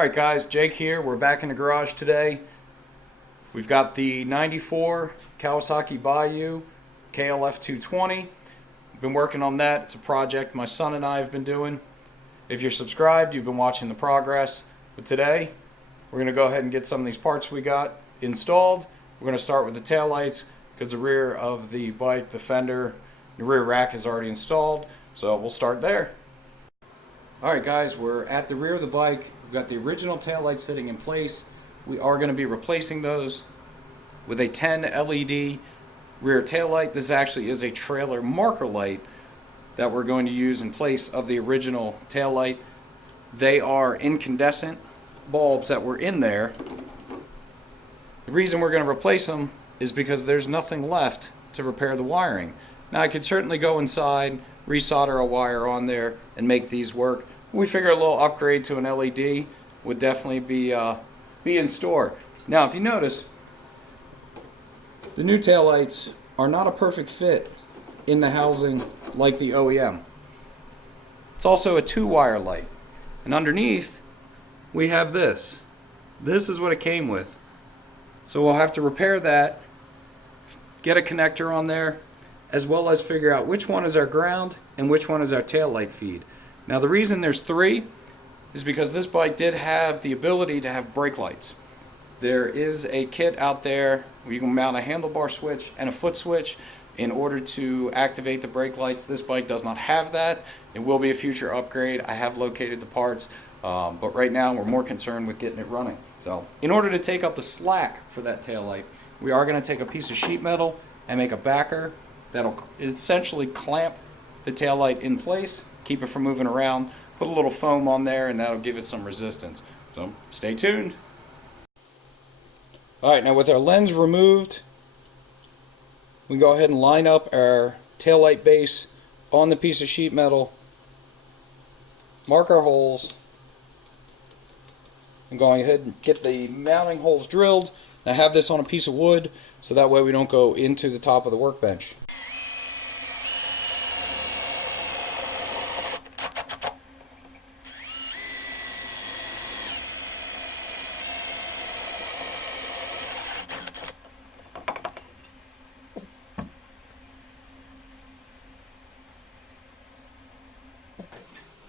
Alright guys, Jake here. We're back in the garage today. We've got the 94 Kawasaki Bayou KLF 220. Been working on that. It's a project my son and I have been doing. If you're subscribed, you've been watching the progress. But today, we're going to go ahead and get some of these parts we got installed. We're going to start with the taillights because the rear of the bike, the fender, the rear rack is already installed. So we'll start there. Alright guys, we're at the rear of the bike. We've got the original taillights sitting in place. We are going to be replacing those with a 10 LED rear taillight. This actually is a trailer marker light that we're going to use in place of the original taillight. They are incandescent bulbs that were in there. The reason we're going to replace them is because there's nothing left to repair the wiring. Now I could certainly go inside, resolder a wire on there and make these work. We figure a little upgrade to an LED would definitely be in store. Now if you notice, the new taillights are not a perfect fit in the housing like the OEM. It's also a 2-wire light, and underneath we have this. This is what it came with. So we'll have to repair that, get a connector on there, as well as figure out which one is our ground and which one is our taillight feed. Now the reason there's 3 is because this bike did have the ability to have brake lights. There is a kit out there where you can mount a handlebar switch and a foot switch in order to activate the brake lights. This bike does not have that. It will be a future upgrade. I have located the parts, but right now we're more concerned with getting it running. So in order to take up the slack for that taillight, we are going to take a piece of sheet metal and make a backer that'll essentially clamp the taillight in place, keep it from moving around, put a little foam on there, and that'll give it some resistance. So stay tuned. Alright, now with our lens removed, we go ahead and line up our taillight base on the piece of sheet metal, mark our holes, and going ahead and get the mounting holes drilled. I have this on a piece of wood so that way we don't go into the top of the workbench.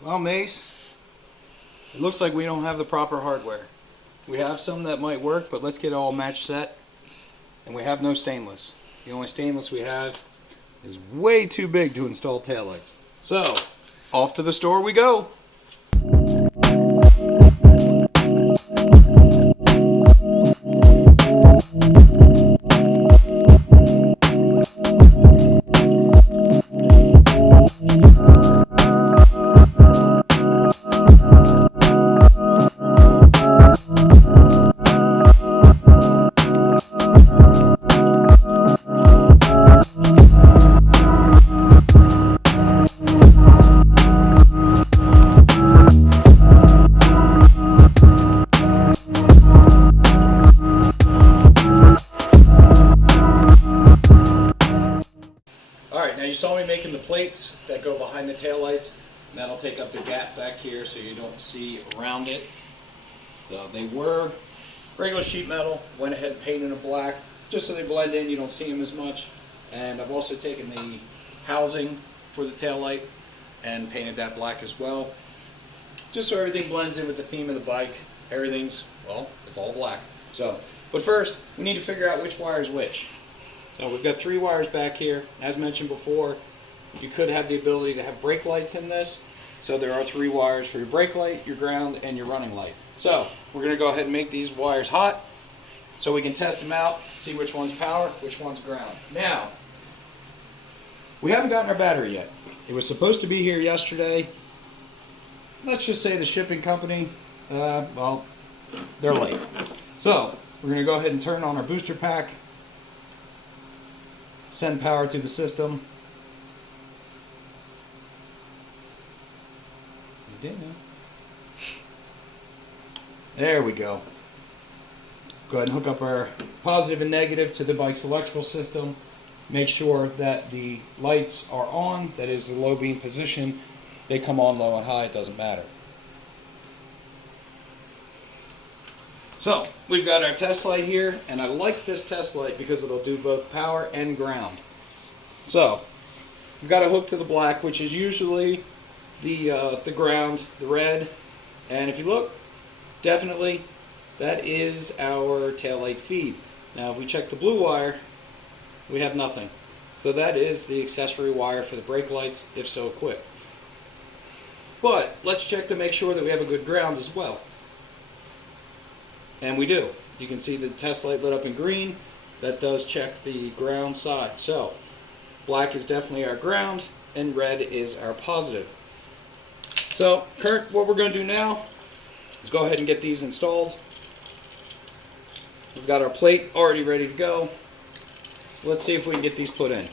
Well, Mace, it looks like we don't have the proper hardware. We have some that might work, but let's get it all match set. And we have no stainless. The only stainless we have is way too big to install taillights. So, off to the store we go. You saw me making the plates that go behind the taillights, and that'll take up the gap back here so you don't see around it. So they were regular sheet metal, went ahead and painted them black just so they blend in, you don't see them as much. And I've also taken the housing for the taillight and painted that black as well, just so everything blends in with the theme of the bike. Everything's, well, it's all black. So, but first we need to figure out which wire is which. So we've got 3 wires back here. As mentioned before, you could have the ability to have brake lights in this. So there are 3 wires for your brake light, your ground, and your running light. So we're going to go ahead and make these wires hot so we can test them out, see which one's power, which one's ground. Now, we haven't gotten our battery yet. It was supposed to be here yesterday. Let's just say the shipping company, well, they're late. So we're going to go ahead and turn on our booster pack, send power to the system. There we go. Go ahead and hook up our positive and negative to the bike's electrical system. Make sure that the lights are on, that is the low beam position. They come on low and high, it doesn't matter. So we've got our test light here, and I like this test light because it'll do both power and ground. So we've got a hook to the black, which is usually the ground, the red, and if you look, definitely that is our taillight feed. Now if we check the blue wire, we have nothing. So that is the accessory wire for the brake lights, if so equipped. But let's check to make sure that we have a good ground as well. And we do. You can see the test light lit up in green. That does check the ground side. So black is definitely our ground and red is our positive. So Kurt, what we're going to do now is go ahead and get these installed. We've got our plate already ready to go. So let's see if we can get these put in.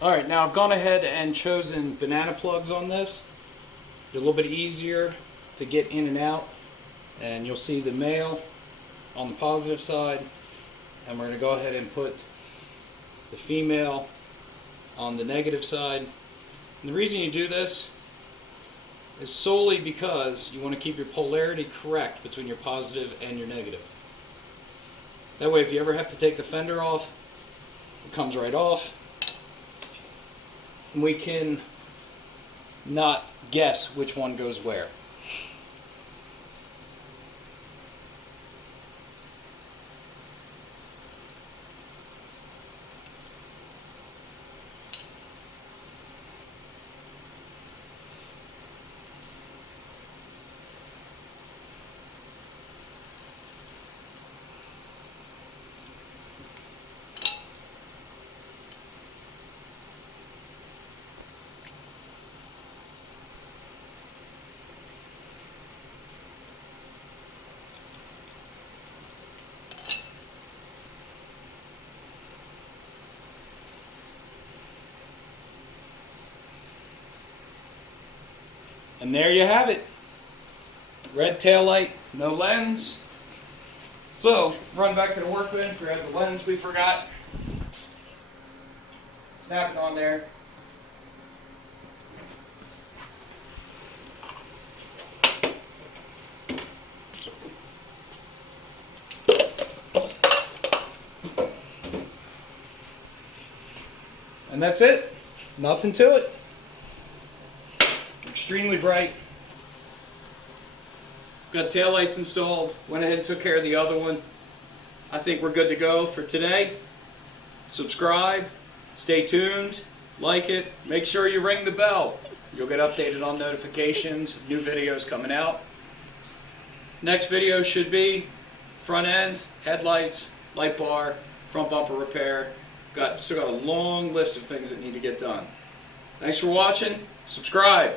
Alright, now I've gone ahead and chosen banana plugs on this. They're a little bit easier to get in and out. And you'll see the male on the positive side. And we're going to go ahead and put the female on the negative side. And the reason you do this is solely because you want to keep your polarity correct between your positive and your negative. That way if you ever have to take the fender off, it comes right off. And we can not guess which one goes where. And there you have it. Red tail light, no lens. So, run back to the workbench, grab the lens we forgot. Snap it on there. And that's it. Nothing to it. Extremely bright. Got tail lights installed. Went ahead and took care of the other one. I think we're good to go for today. Subscribe. Stay tuned. Like it. Make sure you ring the bell. You'll get updated on notifications. New videos coming out. Next video should be front end, headlights, light bar, front bumper repair. Still got a long list of things that need to get done. Thanks for watching. Subscribe.